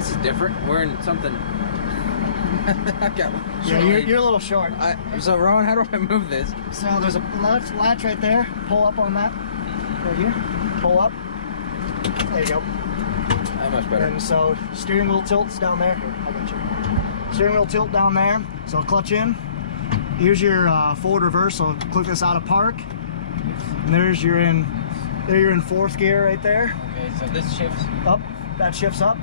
This is different. We're in something. Yeah, you're a little short. So Rowan, how do I move this? So there's a latch right there. Pull up on that. Right here. Pull up. There you go. That much better. And so steering wheel tilts down there. Here, I'll get you. Steering wheel tilt down there. So clutch in. Here's your forward reverse. So click this out of park. And there's your in. There you're in 4th gear right there. Okay, so this shifts up. That shifts up.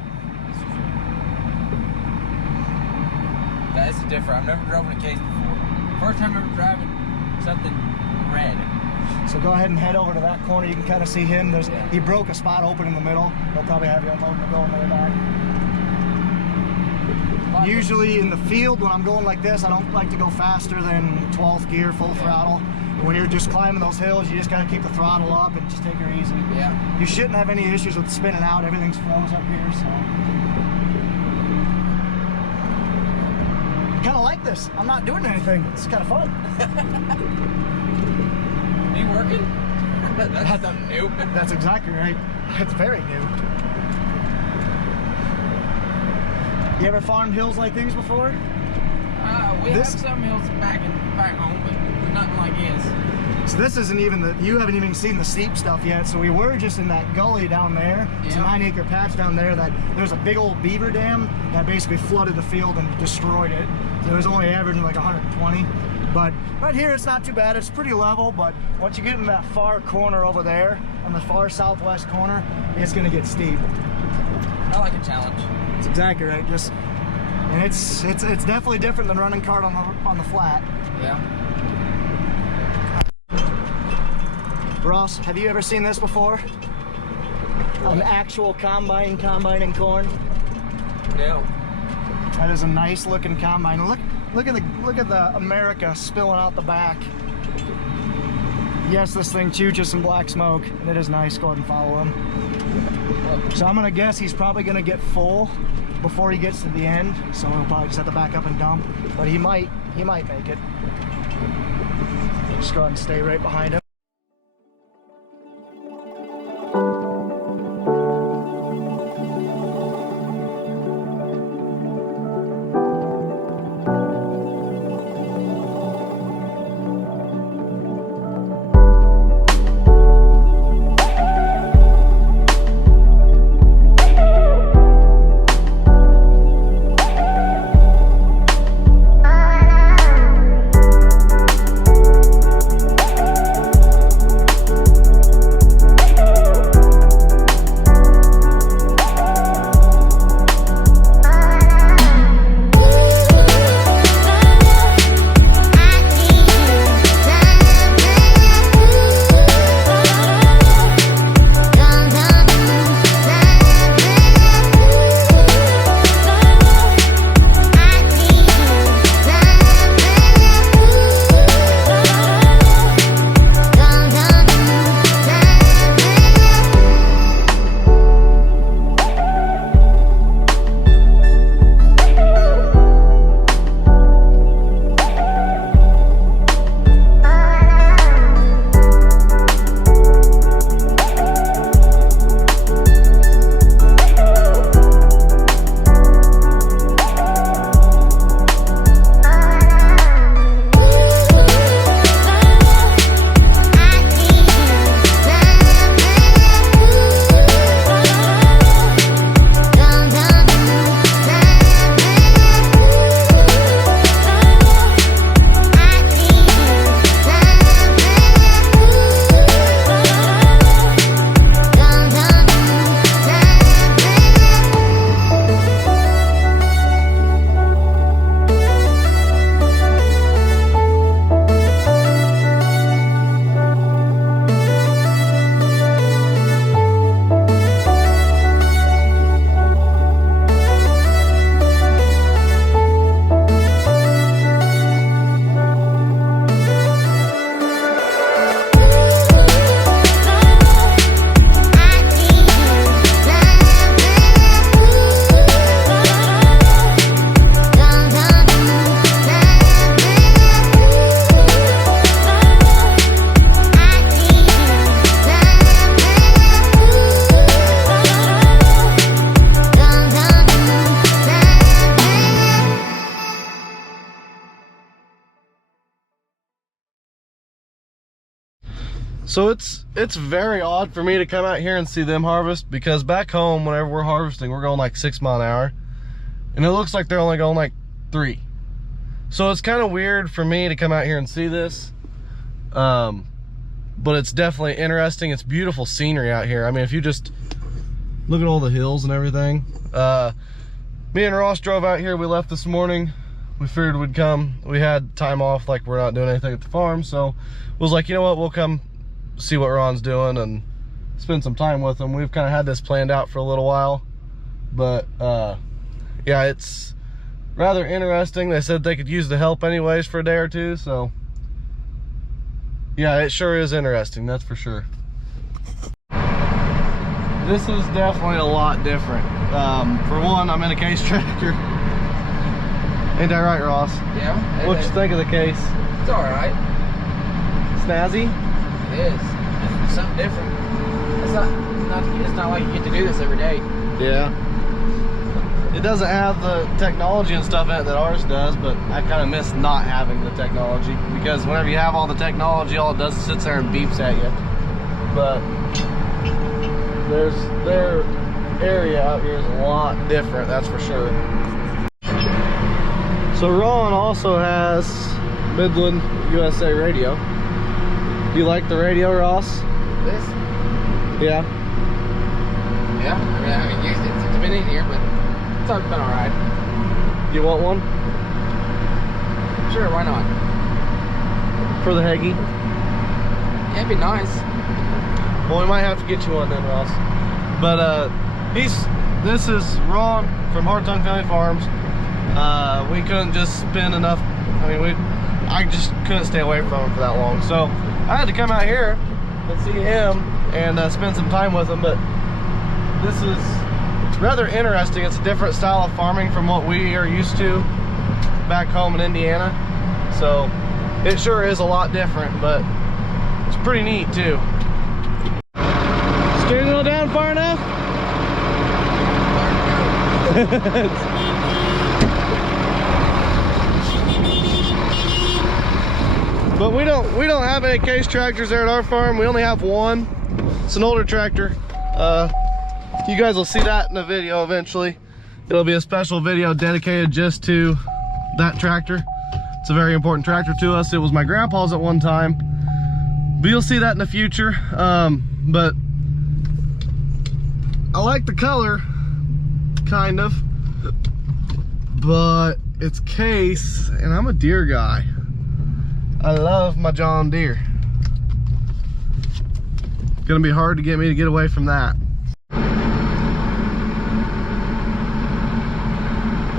That is different. I've never driven a case before. First time ever driving something red. So go ahead and head over to that corner. You can kind of see him. He broke a spot open in the middle. They'll probably have you unloading the go on the way back. Usually in the field, when I'm going like this, I don't like to go faster than 12th gear, full throttle. When you're just climbing those hills, you just gotta keep the throttle up and just take her easy. Yeah. You shouldn't have any issues with spinning out. Everything's froze up here, so. I kinda like this. I'm not doing anything. It's kinda fun. Are you working? That's something new. That's exactly right. It's very new. You ever farmed hills like these before? We have some hills back home, but nothing like this. So this isn't even you haven't even seen the steep stuff yet. So we were just in that gully down there. It's a 9-acre patch down there that there's a big old beaver dam that basically flooded the field and destroyed it. So it was only averaging like 120. But right here it's not too bad. It's pretty level, but once you get in that far corner over there, on the far southwest corner, it's gonna get steep. I like a challenge. That's exactly right. And it's definitely different than running kart on the flat. Yeah. Ross, have you ever seen this before? An actual combining corn? No. That is a nice looking combine. Look at the America spilling out the back. Yes, this thing chews some black smoke, and it is nice. Go ahead and follow him. So I'm gonna guess he's probably gonna get full before he gets to the end. So he'll probably just have to back up and dump, but he might make it. Just go ahead and stay right behind him. So it's very odd for me to come out here and see them harvest, because back home, whenever we're harvesting, we're going like 6 miles an hour, and it looks like they're only going like 3. So it's kind of weird for me to come out here and see this, but it's definitely interesting. It's beautiful scenery out here. I mean, if you just look at all the hills and everything. Me and Ross drove out here. We left this morning. We figured we'd come. We had time off, like we're not doing anything at the farm, so was like, you know what, we'll come see what Ron's doing and spend some time with him. We've kind of had this planned out for a little while, but yeah, it's rather interesting. They said they could use the help anyways for a day or two, so yeah, it sure is interesting, that's for sure. This is definitely a lot different. For one, I'm in a case tractor. Ain't that right, Ross? Yeah. What you think of the case? It's all right. Snazzy? It is. It's something different. It's not like you get to do this every day. Yeah. It doesn't have the technology and stuff in it that ours does, but I kind of miss not having the technology, because whenever you have all the technology, all it does is sits there and beeps at you. But their area out here is a lot different, that's for sure. So Ron also has Midland USA radio. Do you like the radio, Ross? This? Yeah. Yeah. I mean, I haven't used it since I've been in here, but it's been all right. You want one? Sure, why not? For the Heggy? Yeah, it'd be nice. Well, we might have to get you one then, Ross. But this is Ron from Hartung Family Farms. We couldn't just spend enough. I mean, I just couldn't stay away from him for that long, so I had to come out here and see him and spend some time with him. But this is rather interesting. It's a different style of farming from what we are used to back home in Indiana, so it sure is a lot different, but it's pretty neat too. Steering wheel down far enough? But we don't have any case tractors there at our farm. We only have one. It's an older tractor. You guys will see that in a video eventually. It'll be a special video dedicated just to that tractor. It's a very important tractor to us. It was my grandpa's at one time, but you'll see that in the future. But I like the color, kind of, but it's case, and I'm a deer guy. I love my John Deere. Gonna be hard to get me to get away from that.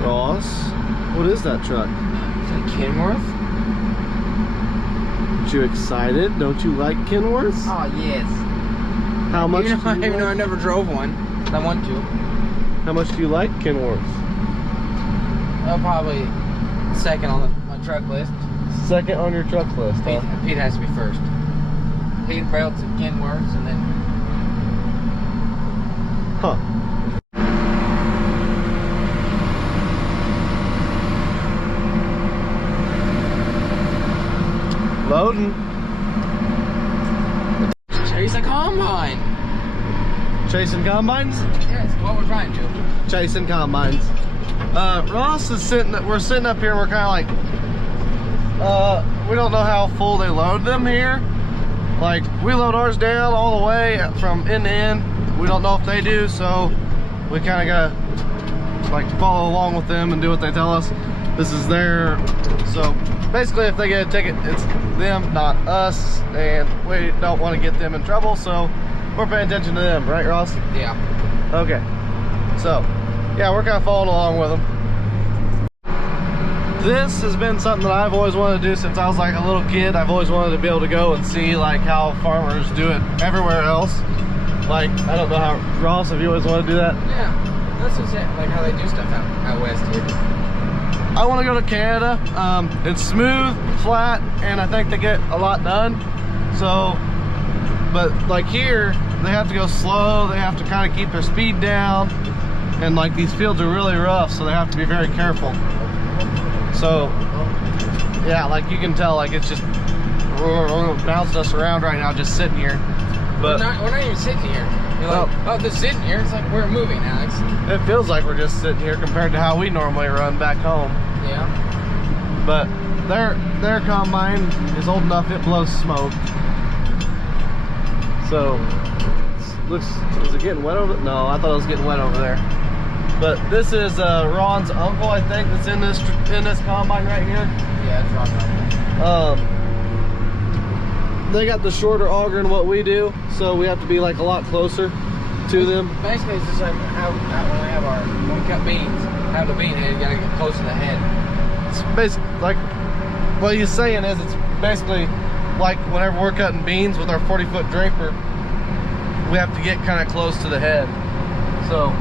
Ross, what is that truck? Is that Kenworth? Aren't you excited? Don't you like Kenworths? Oh, yes. How much? Even though I never drove one, I want to. How much do you like Kenworths? Oh, probably second on my truck list. Second on your truck list, huh? Pete has to be first. Pete, belts, and Kenworths, and then... Huh. Loading. Chase a combine. Chasing combines? Yeah, it's what we're trying to. Chasing combines. Ross is we're sitting up here and we're kind of like, we don't know how full they load them here. Like, we load ours down all the way from end to end. We don't know if they do, so we kind of gotta like follow along with them and do what they tell us. This is their, so basically if they get a ticket, it's them, not us, and we don't want to get them in trouble, so we're paying attention to them, right, Ross? Yeah. Okay, so yeah, we're kind of following along with them. This has been something that I've always wanted to do since I was like a little kid. I've always wanted to be able to go and see like how farmers do it everywhere else. Like, I don't know how, Ross, have you always wanted to do that? Yeah, that's just it, like how they do stuff out west here. I want to go to Canada. It's smooth, flat, and I think they get a lot done. So, but like here, they have to go slow. They have to kind of keep their speed down. And like these fields are really rough, so they have to be very careful. So, yeah, like you can tell, like it's just bouncing us around right now, just sitting here. But we're not even sitting here. You're like, oh, just sitting here. It's like we're moving, Alex. It feels like we're just sitting here compared to how we normally run back home. Yeah. But their combine is old enough it blows smoke. So looks, is it getting wet over there? No, I thought it was getting wet over there. But this is Ron's uncle, I think, that's in this combine right here. Yeah, it's Ron's uncle. They got the shorter auger than what we do, so we have to be like a lot closer to them. Basically, it's just like how when we cut beans, have the bean head, you gotta get close to the head. It's basically like what he's saying is it's basically like whenever we're cutting beans with our 40-foot draper, we have to get kind of close to the head. So,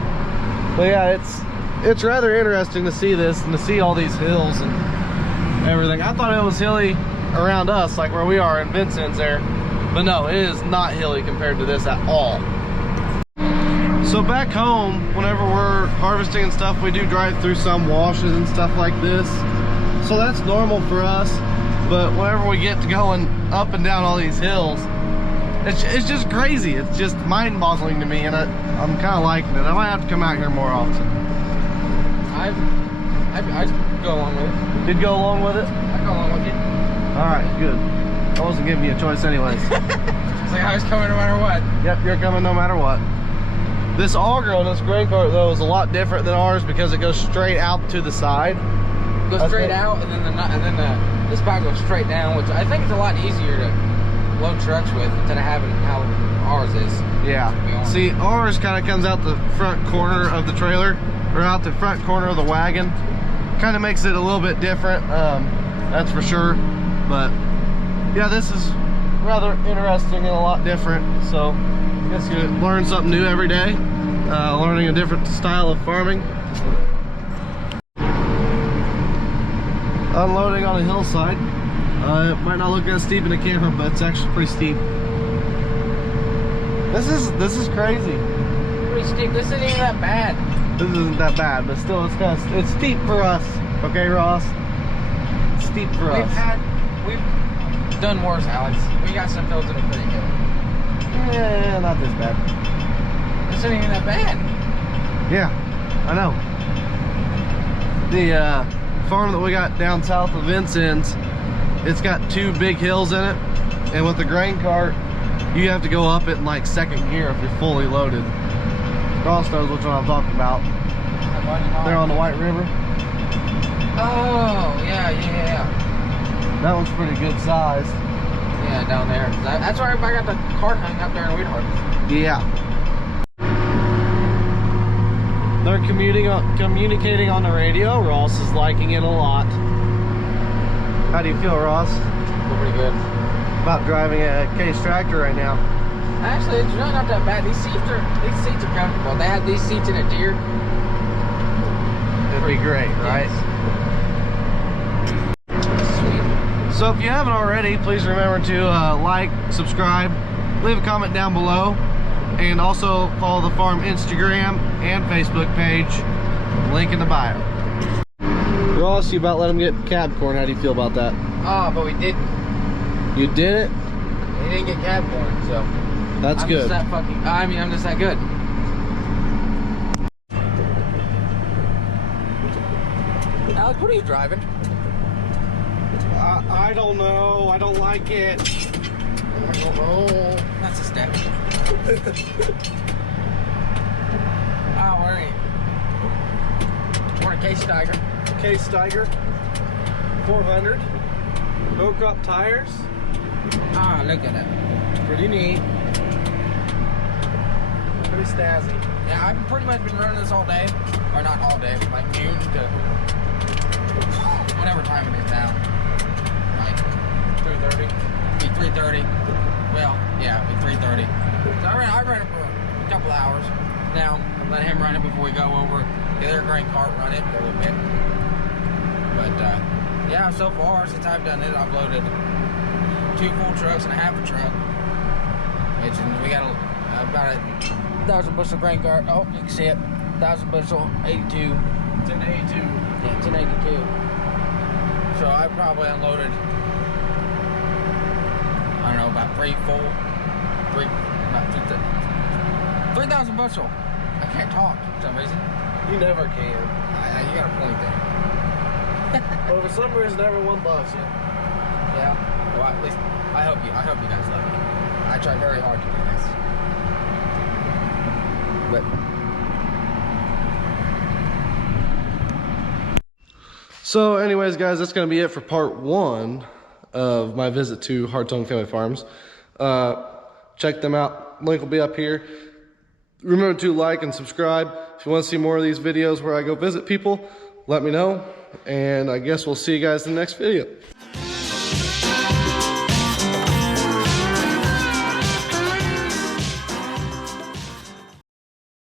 but yeah, it's rather interesting to see this and to see all these hills and everything. I thought it was hilly around us, like where we are in Vincent's there, but no, it is not hilly compared to this at all. So back home, whenever we're harvesting and stuff, we do drive through some washes and stuff like this, so that's normal for us. But whenever we get to going up and down all these hills, it's just crazy. It's just mind-boggling to me, and I'm kind of liking it. I might have to come out here more often. I'd go along with it. Did go along with it? I'd go along with you. Alright, good. I wasn't giving you a choice anyways. It's like I was coming no matter what. Yep, you're coming no matter what. This auger on this grain cart though is a lot different than ours because it goes straight out to the side. It goes straight out, and then this pipe goes straight down, which I think is a lot easier to load trucks with instead of having how ours is. Yeah. See, ours kind of comes out the front corner of the trailer, or out the front corner of the wagon. Kind of makes it a little bit different, that's for sure. But yeah, this is rather interesting and a lot different. So I guess you learn something new every day, learning a different style of farming. Unloading on a hillside. It might not look as steep in the camera, but it's actually pretty steep. This is crazy. Pretty steep. This isn't even that bad. This isn't that bad, but still, it's steep for us. Okay, Ross. It's steep for us. We've done worse, Alex. We got some fields that are pretty good. Yeah, not this bad. This isn't even that bad. Yeah, I know. The farm that we got down south of Vincent's, it's got 2 big hills in it, and with the grain cart, you have to go up it in like 2nd gear if you're fully loaded. Ross knows which one I'm talking about. They're on the White River. Oh, yeah. That one's pretty good size. Yeah, down there. That's why I got the cart hung up there in Weed Harvest. Yeah. They're communicating on the radio. Ross is liking it a lot. How do you feel, Ross? Feel pretty good. About driving a Case tractor right now. Actually, it's really not that bad. These seats are comfortable. They had these seats in a Deere. It'd be great, right? Yes. So if you haven't already, please remember to like, subscribe, leave a comment down below, and also follow the farm Instagram and Facebook page. Link in the bio. Ross, you about let him get cab corn. How do you feel about that? Oh, but we didn't. You didn't? He didn't get cab corn, so that's good. I'm just that good. Alex, what are you driving? I don't know. I don't like it. I don't know. That's a step. Oh, where are you? We're in Case Tiger. Case Tiger. 400. No crop tires. Ah, look at that. Pretty neat. Pretty snazzy. Yeah, I've pretty much been running this all day. Or not all day, like noon to whatever time it is now. Like 3:30. Be 3:30. Well, yeah, be 3:30. So I ran it for a couple hours. Now, let him run it before we go over. The other grain cart run it for a little bit. But yeah, so far since I've done it, I've loaded 2 full trucks and a half a truck. We got about a 1,000 bushel grain cart. Oh, you can see it. 1,000 bushel, 82. 1082. Yeah, 1082. So I probably unloaded don't know, about 3,000 bushel. I can't talk for some reason. You never can. You got a point there. But for some reason, everyone loves you. Yeah. Well, at least I hope you guys love me. I try very hard to do this. But So anyways, guys, that's going to be it for part 1 of my visit to Hartung Family Farms. Check them out. Link will be up here. Remember to like and subscribe. If you want to see more of these videos where I go visit people, let me know. And I guess we'll see you guys in the next video.